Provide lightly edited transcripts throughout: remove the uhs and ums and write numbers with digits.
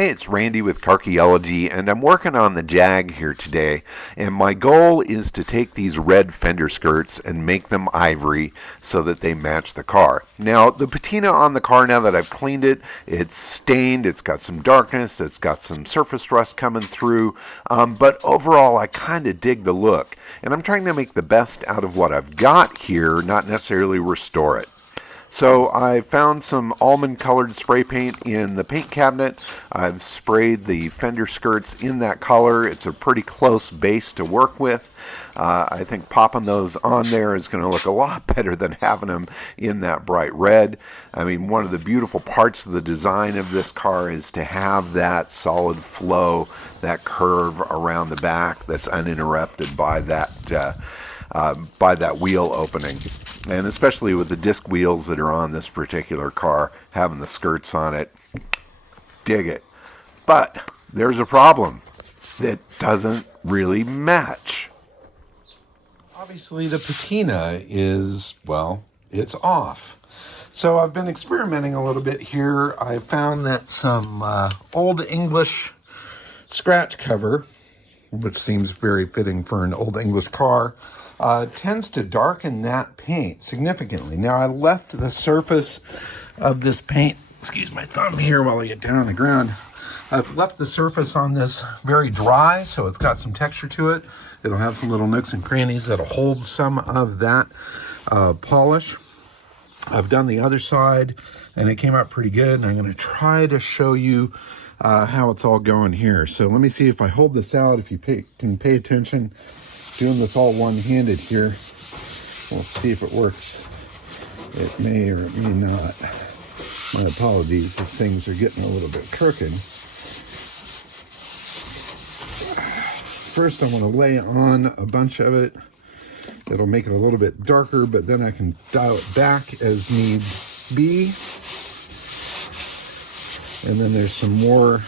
Hey, it's Randy with Carchaeology, and I'm working on the Jag here today. And my goal is to take these red fender skirts and make them ivory so that they match the car. Now, the patina on the car, now that I've cleaned it, it's stained, it's got some darkness, it's got some surface rust coming through, but overall I kind of dig the look. And I'm trying to make the best out of what I've got here, not necessarily restore it. So I found some almond colored spray paint in the paint cabinet. I've sprayed the fender skirts in that color. It's a pretty close base to work with. I think popping those on there is going to look a lot better than having them in that bright red. I mean, one of the beautiful parts of the design of this car is to have that solid flow, that curve around the back that's uninterrupted by that wheel opening. And especially with the disc wheels that are on this particular car, having the skirts on it, dig it. But there's a problem. It doesn't really match. Obviously the patina is, well, it's off. So I've been experimenting a little bit here. I found that some Old English scratch cover, which seems very fitting for an Old English car, tends to darken that paint significantly. Now, I left the surface of this paint, excuse my thumb here while I get down on the ground. I've left the surface on this very dry, so it's got some texture to it. It'll have some little nooks and crannies that'll hold some of that polish. I've done the other side, and it came out pretty good, and I'm going to try to show you how it's all going here. So let me see if I hold this out, if you can pay attention. Doing this all one-handed here. We'll see if it works. It may or it may not. My apologies if things are getting a little bit crooked. First, I'm going to lay on a bunch of it. It'll make it a little bit darker, but then I can dial it back as need be. And then there's some more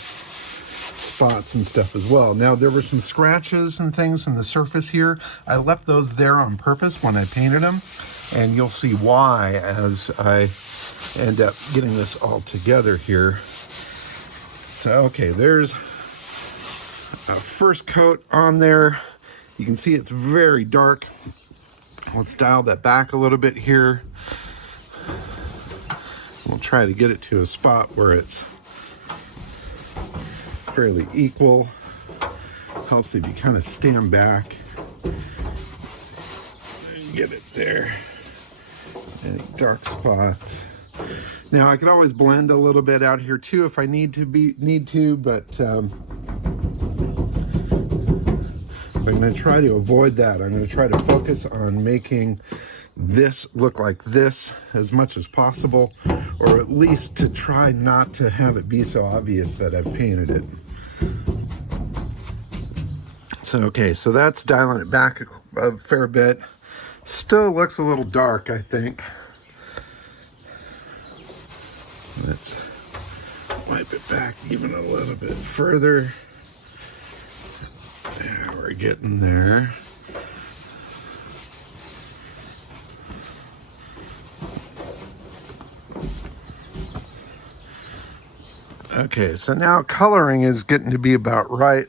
spots and stuff as well. Now, there were some scratches and things on the surface here. I left those there on purpose when I painted them, and you'll see why as I end up getting this all together here. So, okay, there's a first coat on there. You can see it's very dark. Let's dial that back a little bit here. We'll try to get it to a spot where it's fairly equal. Helps if you kind of stand back. Get it there. Any dark spots. Now I could always blend a little bit out here too if I need to, but I'm going to try to avoid that. I'm going to try to focus on making this look like this as much as possible, or at least to try not to have it be so obvious that I've painted it. So, okay, so that's dialing it back a fair bit. Still looks a little dark, I think. Let's wipe it back even a little bit further. There, we're getting there. Okay, so now coloring is getting to be about right,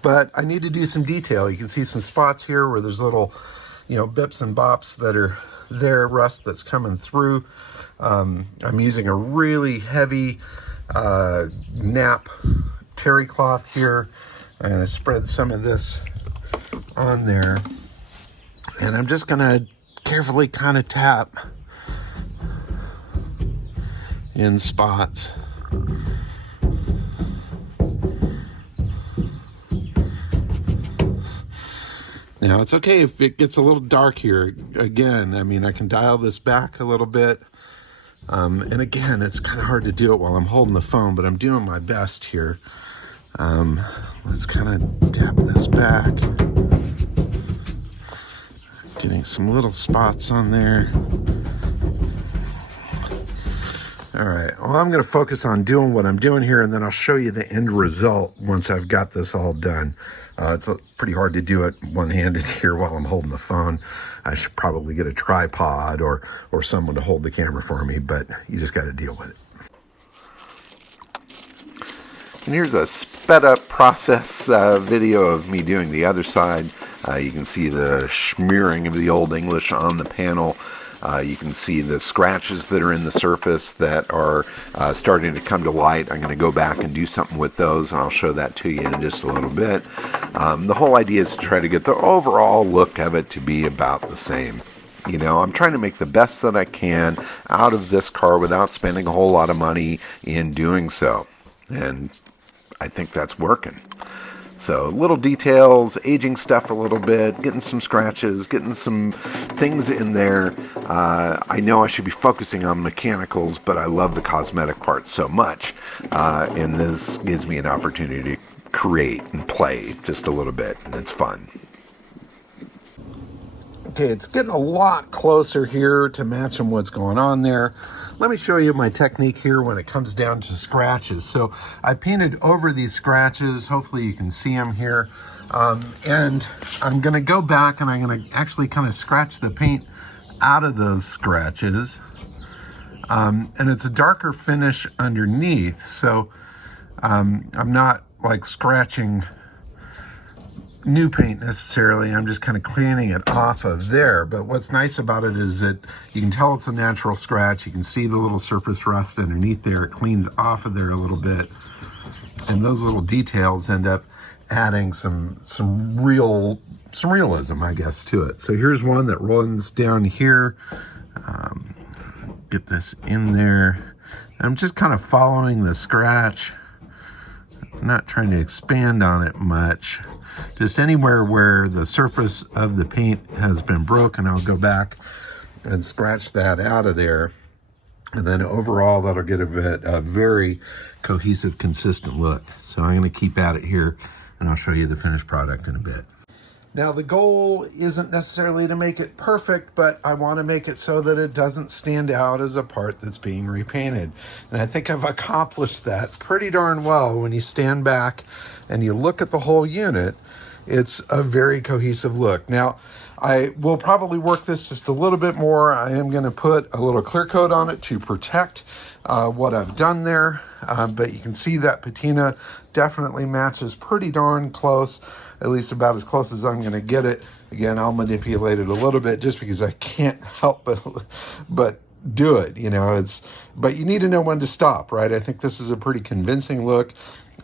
but I need to do some detail. You can see some spots here where there's little, bips and bops that are there, rust that's coming through. I'm using a really heavy nap terry cloth here. I'm going to spread some of this on there, and I'm just going to carefully kind of tap in spots. Now, it's okay if it gets a little dark here. Again, I mean, I can dial this back a little bit. And again, it's kind of hard to do it while I'm holding the phone, but I'm doing my best here. Let's kind of tap this back. Getting some little spots on there. All right, well, I'm going to focus on doing what I'm doing here, and then I'll show you the end result once I've got this all done. It's pretty hard to do it one-handed here while I'm holding the phone. I should probably get a tripod or someone to hold the camera for me, but you just got to deal with it. And here's a sped up process video of me doing the other side. You can see the smearing of the Old English on the panel. You can see the scratches that are in the surface that are starting to come to light. I'm going to go back and do something with those, and I'll show that to you in just a little bit. The whole idea is to try to get the overall look of it to be about the same. You know, I'm trying to make the best that I can out of this car without spending a whole lot of money in doing so. And I think that's working. So little details, aging stuff a little bit, getting some scratches, getting some things in there. I know I should be focusing on mechanicals, but I love the cosmetic parts so much. And this gives me an opportunity to create and play just a little bit, and it's fun. Okay, it's getting a lot closer here to matching what's going on there. Let me show you my technique here when it comes down to scratches. So I painted over these scratches. Hopefully you can see them here. And I'm going to go back and I'm going to actually kind of scratch the paint out of those scratches. And it's a darker finish underneath. So I'm not like scratching new paint necessarily. I'm just kind of cleaning it off of there. But what's nice about it is that you can tell it's a natural scratch. You can see the little surface rust underneath there. It cleans off of there a little bit, and those little details end up adding some realism, I guess, to it. So here's one that runs down here. Get this in there. I'm just kind of following the scratch, not trying to expand on it much. Just anywhere where the surface of the paint has been broken, I'll go back and scratch that out of there. And then overall, that'll get a very cohesive, consistent look. So I'm going to keep at it here, and I'll show you the finished product in a bit. Now, the goal isn't necessarily to make it perfect, but I want to make it so that it doesn't stand out as a part that's being repainted. And I think I've accomplished that pretty darn well. When you stand back and you look at the whole unit, it's a very cohesive look. Now, I will probably work this just a little bit more. I am going to put a little clear coat on it to protect what I've done there. But you can see that patina definitely matches pretty darn close, at least about as close as I'm going to get it. Again, I'll manipulate it a little bit just because I can't help but do it. You know, but you need to know when to stop, right? I think this is a pretty convincing look.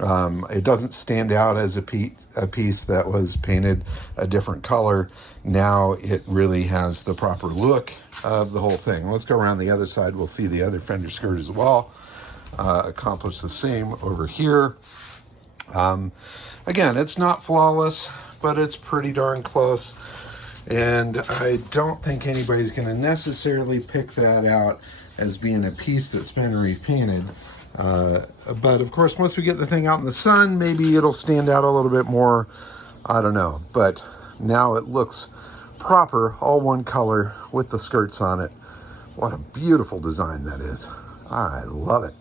It doesn't stand out as a piece that was painted a different color. Now it really has the proper look of the whole thing. Let's go around the other side. We'll see the other fender skirt as well. Accomplish the same over here. Again, it's not flawless, but it's pretty darn close. And I don't think anybody's going to necessarily pick that out as being a piece that's been repainted. But of course, once we get the thing out in the sun, maybe it'll stand out a little bit more. I don't know. But now it looks proper, all one color with the skirts on it. What a beautiful design that is. I love it.